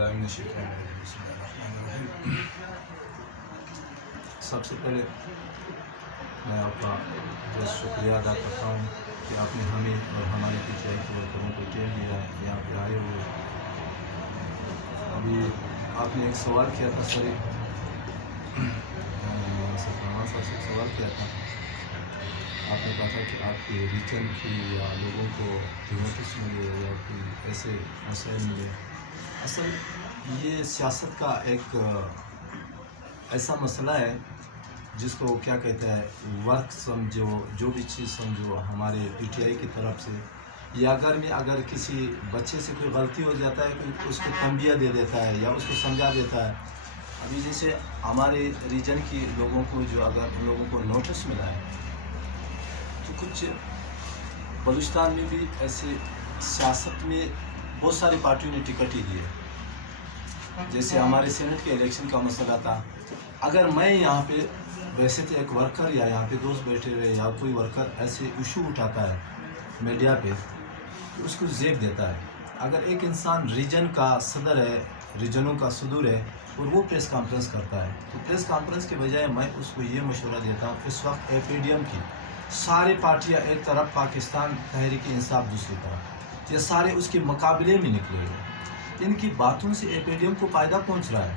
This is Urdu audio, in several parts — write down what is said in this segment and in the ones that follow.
باللہ من الشیطان الرجیم بسم اللہ الرحمن الرحیم۔ سب سے پہلے میں آپ کا بہت شکریہ ادا کرتا ہوں کہ آپ نے ہمیں اور ہمارے پی ٹی آئی کے ورکروں کو ٹائم دیا ہے یہاں پہ آئے ہوئے۔ ابھی آپ نے ایک سوال کیا تھا سر سرفراز صاحب سے ایک سوال کیا تھا، آپ نے کہا تھا کہ آپ کے ریجن کی یا لوگوں کو نوٹس ملے یا کوئی ایسے مسائل ملے۔ اصل یہ سیاست کا ایک ایسا مسئلہ ہے جس کو کیا کہتا ہے ورک سمجھو، جو بھی چیز سمجھو ہمارے پی ٹی آئی کی طرف سے، یا اگر کسی بچے سے کوئی غلطی ہو جاتا ہے کوئی اس کو تنبیہ دے دیتا ہے یا اس کو سمجھا دیتا ہے۔ ابھی جیسے ہمارے ریجن کی لوگوں کو جو اگر ان لوگوں کو نوٹس ملا ہے تو کچھ بلوچستان میں بھی ایسے سیاست میں بہت ساری پارٹیوں نے ٹکٹ ہی دی ہے۔ جیسے ہمارے سینٹ کے الیکشن کا مسئلہ تھا، اگر میں یہاں پہ ویسے تو ایک ورکر یا یہاں پہ دوست بیٹھے ہوئے یا کوئی ورکر ایسے ایشو اٹھاتا ہے میڈیا پہ تو اس کو زیب دیتا ہے۔ اگر ایک انسان ریجن کا صدر ہے، ریجنوں کا صدور ہے اور وہ پریس کانفرنس کرتا ہے تو پریس کانفرنس کے بجائے میں اس کو یہ مشورہ دیتا ہوں، اس وقت اے پی ڈی ایم کی ساری پارٹیاں ایک طرف، پاکستان تحریک انصاف دوسری طرف، یہ سارے اس کے مقابلے میں نکلے ہوئے۔ ان کی باتوں سے اے پی ڈی ایم کو فائدہ پہنچ رہا ہے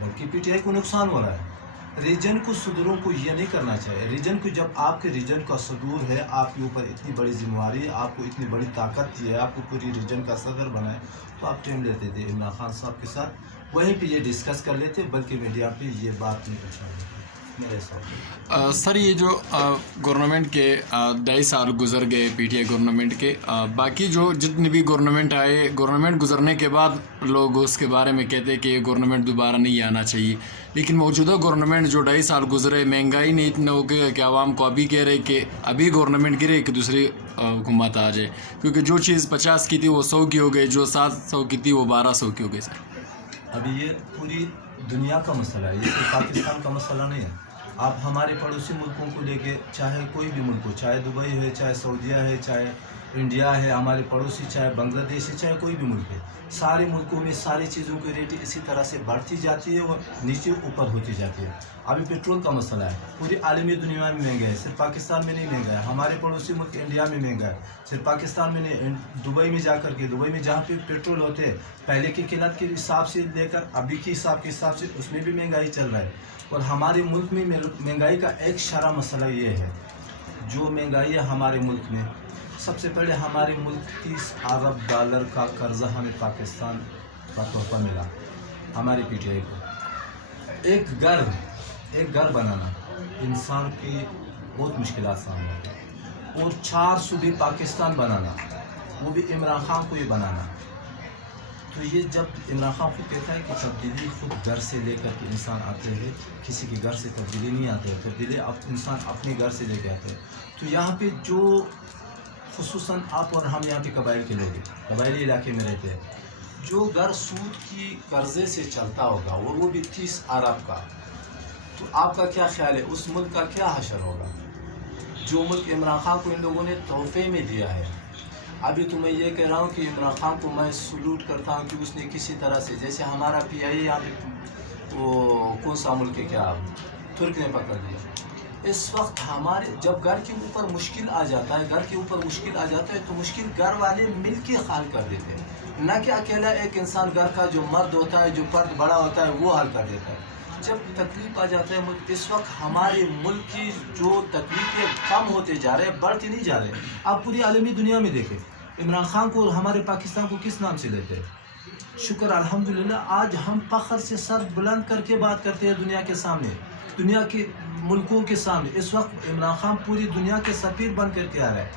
بلکہ پی ٹی آئی کو نقصان ہو رہا ہے۔ ریجن کو صدوروں کو یہ نہیں کرنا چاہیے۔ ریجن کو جب آپ کے ریجن کا صدور ہے، آپ کے اوپر اتنی بڑی ذمہ داری، آپ کو اتنی بڑی طاقت دی ہے، آپ کو پوری ریجن کا صدر بنائے تو آپ ٹائم لیتے تھے عمران خان صاحب کے ساتھ، وہیں پہ یہ ڈسکس کر لیتے، بلکہ میڈیا پہ یہ بات نہیں پہنچا میرے ساتھ۔ سر یہ جو گورنمنٹ کے 2.5 سال گزر گئے پی ٹی آئی گورنمنٹ کے، باقی جو جتنے بھی گورنمنٹ آئے، گورنمنٹ گزرنے کے بعد لوگ اس کے بارے میں کہتے ہیں کہ یہ گورنمنٹ دوبارہ نہیں آنا چاہیے، لیکن موجودہ گورنمنٹ جو 2.5 سال گزرے، مہنگائی نے اتنا ہو گیا کہ عوام کو ابھی کہہ رہے کہ ابھی گورنمنٹ گرے کہ دوسری حکومت آ جائے، کیونکہ جو چیز 50 کی تھی وہ 100 کی ہو گئی، جو 700 کی تھی وہ 1200 کی ہو گئی۔ سر ابھی یہ پوری دنیا کا مسئلہ ہے، یہ صرف پاکستان کا مسئلہ نہیں ہے۔ آپ ہمارے پڑوسی ملکوں کو لے کے، چاہے کوئی بھی ملک ہو، چاہے دبئی ہے، چاہے سعودیہ ہے، چاہے انڈیا ہے ہمارے پڑوسی، چاہے بنگلہ دیش ہے، چاہے کوئی بھی ملک ہے، سارے ملکوں میں ساری چیزوں کی ریٹ اسی طرح سے بڑھتی جاتی ہے اور نیچے اوپر ہوتی جاتی ہے۔ ابھی پیٹرول کا مسئلہ ہے، پوری عالمی دنیا میں مہنگا ہے، صرف پاکستان میں نہیں مہنگا ہے، ہمارے پڑوسی ملک انڈیا میں مہنگا ہے، صرف پاکستان میں نہیں، دبئی میں جا کر کے، دبئی میں جہاں پہ پیٹرول ہوتے ہیں پہلے کی قیمت کے حساب سے لے کر ابھی کے حساب سے اس میں بھی مہنگائی چل رہا ہے۔ اور ہمارے ملک میں مہنگائی کا ایک شرح مسئلہ یہ ہے، جو مہنگائی ہے ہمارے ملک میں، سب سے پہلے ہمارے ملک 30 ارب ڈالر کا قرضہ ہمیں پاکستان کا تحفہ ملا ہمارے پی ٹی آئی کو۔ ایک گھر بنانا انسان کی بہت مشکلات سامنے ہے، اور 4 صوبے پاکستان بنانا، وہ بھی عمران خان کو یہ بنانا، تو یہ جب عمران خان خود کہتا ہے کہ تبدیلی خود گھر سے لے کر کے انسان آتے ہیں، کسی کے گھر سے تبدیلی نہیں آتے ہے، تبدیلی انسان اپنے گھر سے لے کے آتے ہیں۔ تو یہاں پہ جو خصوصاً آپ اور ہم یہاں پہ قبائل کے لوگ ہیں، قبائلی علاقے میں رہتے ہیں، جو گھر سود کی قرضے سے چلتا ہوگا اور وہ بھی 30 ارب کا، تو آپ کا کیا خیال ہے اس ملک کا کیا حشر ہوگا؟ جو ملک عمران خان کو ان لوگوں نے تحفے میں دیا ہے۔ ابھی تو میں یہ کہہ رہا ہوں کہ عمران خان کو میں سلوٹ کرتا ہوں کہ اس نے کسی طرح سے، جیسے ہمارا پی آئی یہاں پہ وہ کون سا ملک ہے، کیا ترک نے پکڑ لیا، اس وقت ہمارے جب گھر کے اوپر مشکل آ جاتا ہے، تو مشکل گھر والے مل کے حل کر دیتے ہیں، نہ کہ اکیلا ایک انسان گھر کا جو مرد ہوتا ہے، جو فرد بڑا ہوتا ہے وہ حل کر دیتا ہے۔ جب تکلیف آ جاتا ہے ملک، اس وقت ہمارے ملک کی جو تکلیفیں کم ہوتے جا رہے ہیں، بڑھتے نہیں جا رہے۔ آپ پوری عالمی دنیا میں دیکھیں، عمران خان کو ہمارے پاکستان کو کس نام سے لیتے ہیں؟ شکر الحمدللہ، آج ہم فخر سے سر بلند کر کے بات کرتے ہیں دنیا کے سامنے، دنیا کے ملکوں کے سامنے۔ اس وقت عمران خان پوری دنیا کے سفیر بن کر کے آ رہا ہے،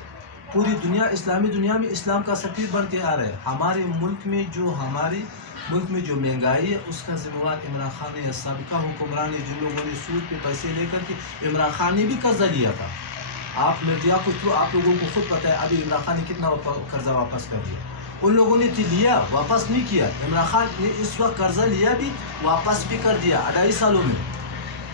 پوری دنیا، اسلامی دنیا میں اسلام کا سفیر بن کے آ رہا ہے۔ ہمارے ملک میں جو مہنگائی ہے اس کا ذمہ دار عمران خان نے، سابقہ حکمران نے، جن لوگوں نے سود پہ پیسے لے کر کے، عمران خان نے بھی قرضہ لیا تھا۔ آپ میڈیا کو تو آپ لوگوں کو خود پتہ ہے ابھی عمران خان نے کتنا قرضہ واپس کر دیا۔ ان لوگوں نے لیا، واپس نہیں کیا، عمران خان نے اس وقت قرضہ لیا بھی، واپس بھی کر دیا 2.5 سالوں میں۔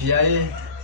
PI,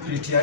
PTI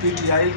PTI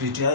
PTI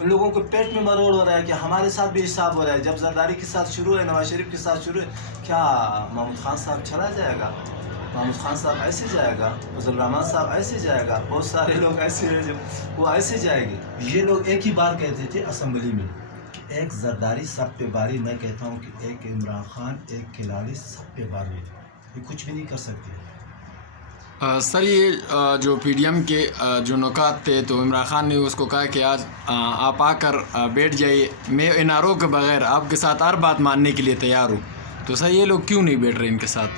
ان لوگوں کو پیٹ میں مروڑ ہو رہا ہے کہ ہمارے ساتھ بھی حساب ہو رہا ہے. جب زرداری کے ساتھ شروع ہے, نواز شریف کے ساتھ شروع ہے, کیا محمود خان صاحب چلا جائے گا؟ محمود خان صاحب ایسے جائے گا, فضل الرحمان صاحب ایسے جائے گا, بہت سارے لوگ ایسے ہیں جو وہ ایسے جائے گے. یہ لوگ ایک ہی بار کہتے تھے اسمبلی میں کہ ایک زرداری سب پہ باری. میں کہتا ہوں کہ ایک عمران خان, ایک کھلاڑی سب پہ باری, یہ کچھ بھی نہیں کر سکتے. سر یہ جو پی ڈی ایم کے جو نکات تھے, تو عمران خان نے اس کو کہا کہ آج آپ آ کر بیٹھ جائیے, میں ان آر او کے بغیر آپ کے ساتھ ہر بات ماننے کے لیے تیار ہوں. تو سر یہ لوگ کیوں نہیں بیٹھ رہے ان کے ساتھ؟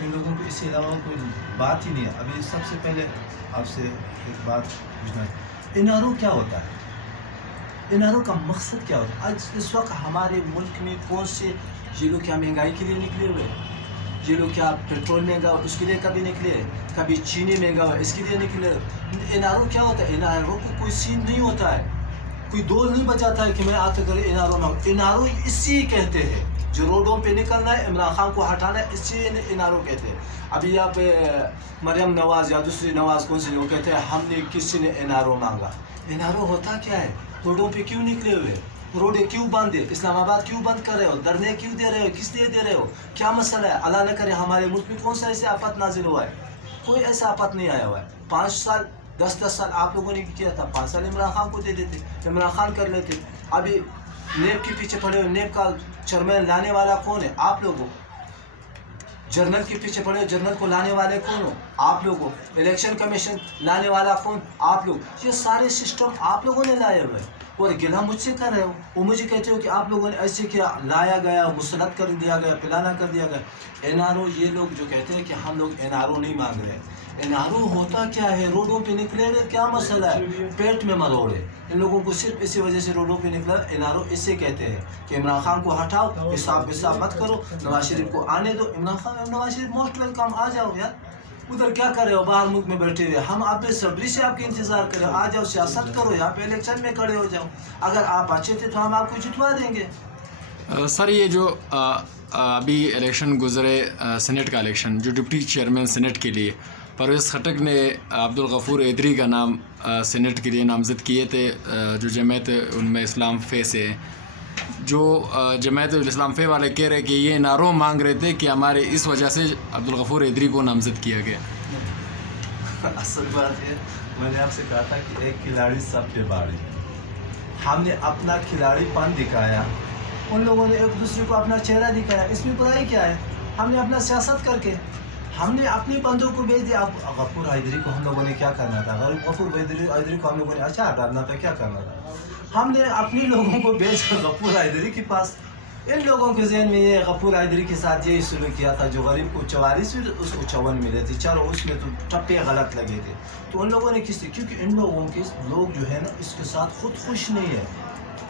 ان لوگوں کو اس کے علاوہ کوئی بات ہی نہیں ہے. ابھی سب سے پہلے آپ سے ایک بات پوچھنا ہے, این آر او کیا ہوتا ہے؟ این آر او کا مقصد کیا ہوتا ہے؟ آج اس وقت ہمارے ملک میں کون سے, یہ لوگ کیا مہنگائی کے لیے نکلے ہوئے؟ یہ لوگ کیا پیٹرول مہنگا ہو اس کے لیے کبھی نکلے, کبھی چینی مہنگا ہو اس کے لیے نکلے؟ این آر او کیا ہوتا ہے؟ این آر او کو کوئی سین نہیں ہوتا ہے, کوئی دور نہیں بچاتا ہے کہ میں آتے کر این آر او میں. این آر او اسی کہتے ہیں جو روڈوں پہ نکلنا ہے, عمران خان کو ہٹانا ہے, اسی این آر او کہتے ہیں. ابھی آپ مریم نواز یا دوسری نواز کون سی, وہ کہتے ہیں ہم نے کسی نے این آر او مانگا. این آر او ہوتا کیا ہے؟ روڈوں پہ کیوں نکلے ہوئے, روڈیں کیوں بند ہے, اسلام آباد کیوں بند کر رہے ہو, دھرنے کیوں دے رہے ہو, کس لیے دے رہے ہو, کیا مسئلہ ہے؟ اللہ نہ کرے ہمارے ملک میں کون سا ایسے آفت نازل ہوا ہے؟ کوئی ایسا آفت نہیں آیا ہوا ہے. 5 سال 10 سال آپ لوگوں نے کیا تھا, 5 سال عمران خان کو دے دیتے, عمران خان کر لیتے. ابھی نیب کے پیچھے پڑے ہوئے, نیب کا چیئرمین لانے والا کون ہے؟ آپ لوگوں. جرنل کے پیچھے پڑے ہوئے, جرنل کو لانے والے کون ہو؟ آپ لوگوں. الیکشن کمیشن لانے والا کون؟ آپ لوگ. یہ سارے سسٹم آپ لوگوں نے لائے ہوئے, اور گلا مجھ سے کر رہے ہو. وہ مجھے کہتے ہو کہ آپ لوگوں نے ایسے کیا, لایا گیا, مسلط کر دیا گیا, پلانا کر دیا گیا. این آر او, یہ لوگ جو کہتے ہیں کہ ہم لوگ این آر او نہیں مانگ رہے, این آر او ہوتا کیا ہے؟ روڈوں پہ نکلے ہوئے, کیا مسئلہ ہے؟ پیٹ میں مروڑے. ان لوگوں کو صرف اسی وجہ سے روڈوں پہ نکلا. این آر او اسے کہتے ہیں کہ عمران خان کو ہٹاؤ, حساب مت کرو, نواز شریف کو آنے دو. عمران خان, نواز شریف موسٹ ویلکم, آ جاؤ یار. ادھر کیا کر رہے ہو باہر ملک میں بیٹھے ہوئے؟ ہم آپ پہ صبری سے آپ کے انتظار کریں, آ جاؤ, سیاست کرو, یہاں پہ الیکشن میں کھڑے ہو جاؤ. اگر آپ اچھے تھے تو ہم آپ کو جتوا دیں گے. سر یہ جو ابھی الیکشن گزرے, سینٹ کا الیکشن, جو ڈپٹی چیئرمین سینٹ کے لیے پرویز خٹک نے عبدالغفور ایدری کا نام سینٹ کے لیے نامزد کیے تھے, جو جماعت علماء اسلام فے سے. جو جماعت الاسلام فے والے کہہ رہے کہ یہ نعروں مانگ رہے تھے کہ ہمارے اس وجہ سے عبدالغفور ایدری کو نامزد کیا گیا. اصل بات ہے, میں نے آپ سے کہا تھا کہ ایک کھلاڑی سب پہ باری. ہم نے اپنا کھلاڑی پن دکھایا, ان لوگوں نے ایک دوسرے کو اپنا چہرہ دکھایا. اس میں برائی کیا ہے؟ ہم نے اپنا سیاست کر کے ہم نے اپنے بندوں کو بھیج دیا. اب غفور حیدری کو ہم لوگوں نے کیا کرنا تھا؟ غفور حیدری کو ہم لوگوں نے اچھا ڈالنا تھا, کیا کرنا تھا؟ ہم نے اپنے لوگوں کو بھیج کر غفور حیدری کے پاس. ان لوگوں کے ذہن میں یہ غفور حیدری کے ساتھ یہی سلوک کیا تھا, جو غریب کو 44 اس کو 54 ملے تھے, چلو اس میں تو ٹپے غلط لگے تھے. تو ان لوگوں نے کس سے, کیونکہ ان لوگوں کے لوگ جو ہے نا اس کے ساتھ خود خوش نہیں ہے.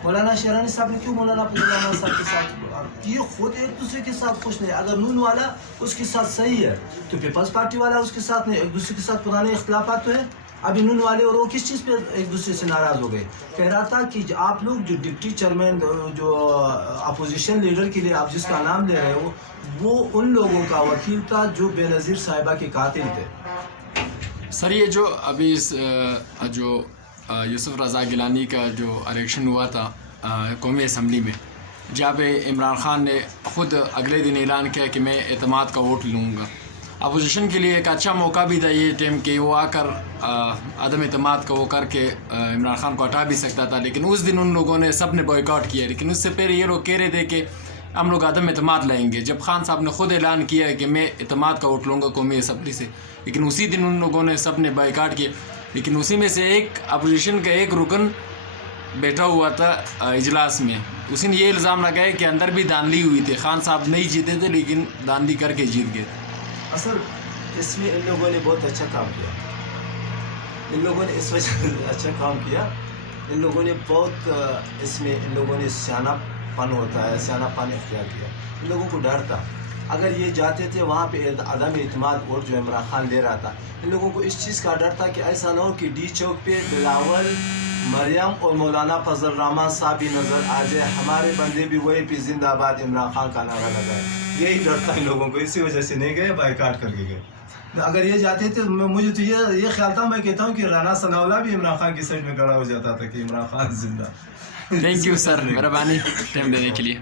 مولانا شیرانی صاحب نے کیوں مولانا عبدالرحمان صاحب کے ساتھ, یہ خود ایک دوسرے کے ساتھ خوش نہیں. اگر نون والا اس کے ساتھ صحیح ہے تو پیپلز پارٹی والا اس کے ساتھ نہیں. ایک دوسرے کے ساتھ پرانے اختلافات تو ہیں. ابھی نون والے اور وہ کس چیز پہ ایک دوسرے سے ناراض ہو گئے؟ کہہ رہا تھا کہ آپ لوگ جو ڈپٹی چیئرمین, جو اپوزیشن لیڈر کے لیے آپ جس کا نام لے رہے ہو, وہ ان لوگوں کا وکیل تھا جو بے نظیر صاحبہ کے قاتل تھے. سر یہ جو ابھی جو یوسف رضا گیلانی کا جو الیکشن ہوا تھا قومی اسمبلی میں, جہاں پہ عمران خان نے خود اگلے دن اعلان کیا کہ میں اعتماد کا ووٹ لوں گا. اپوزیشن کے لیے ایک اچھا موقع بھی تھا یہ ٹائم کہ وہ آ کر عدم اعتماد کا وہ کر کے عمران خان کو ہٹا بھی سکتا تھا, لیکن اس دن ان لوگوں نے سب نے بوائکاٹ کیا. لیکن اس سے پہلے یہ لوگ کہہ رہے تھے کہ ہم لوگ عدم اعتماد لائیں گے, جب خان صاحب نے خود اعلان کیا ہے کہ میں اعتماد کا ووٹ لوں گا قومی اسمبلی سے, لیکن اسی دن ان لوگوں نے سب نے بوائکاٹ کیا. لیکن اسی میں سے ایک اپوزیشن کا ایک رکن بیٹھا ہوا تھا اجلاس میں, اسی نے یہ الزام لگایا کہ اندر بھی دھاندلی ہوئی تھی, خان صاحب نہیں جیتے تھے لیکن دھاندلی کر کے جیت گئے. اصل اس میں ان لوگوں نے بہت اچھا کام کیا, ان لوگوں نے اس وجہ سے اچھا کام کیا, ان لوگوں نے بہت اس میں ان لوگوں نے سیانہ پن ہوتا ہے, سیانہ پن اختیار کیا. ان لوگوں کو ڈر تھا, اگر یہ جاتے تھے وہاں پہ عدم اعتماد ووٹ جو عمران خان لے رہا تھا, ان لوگوں کو اس چیز کا ڈر تھا کہ ایسا نہ ہو کہ ڈی چوک پہ بلاول مریم اور مولانا فضل الرحمان صاحب بھی نظر آ جائے, ہمارے بندے بھی وہی پہ زندہ آباد عمران خان کا نعرہ لگائے. یہی ڈر تھا ان لوگوں کو, اسی وجہ سے نہیں گئے, بائیکاٹ کر کے گئے. اگر یہ جاتے تھے مجھے تو یہ خیال تھا, میں کہتا ہوں کہ رانا ثناءاللہ بھی عمران خان کی سائڈ میں کھڑا ہو جاتا تھا کہ عمران خان زندہ. تھینک یو سر, مہربانی ٹائم دینے کے لیے.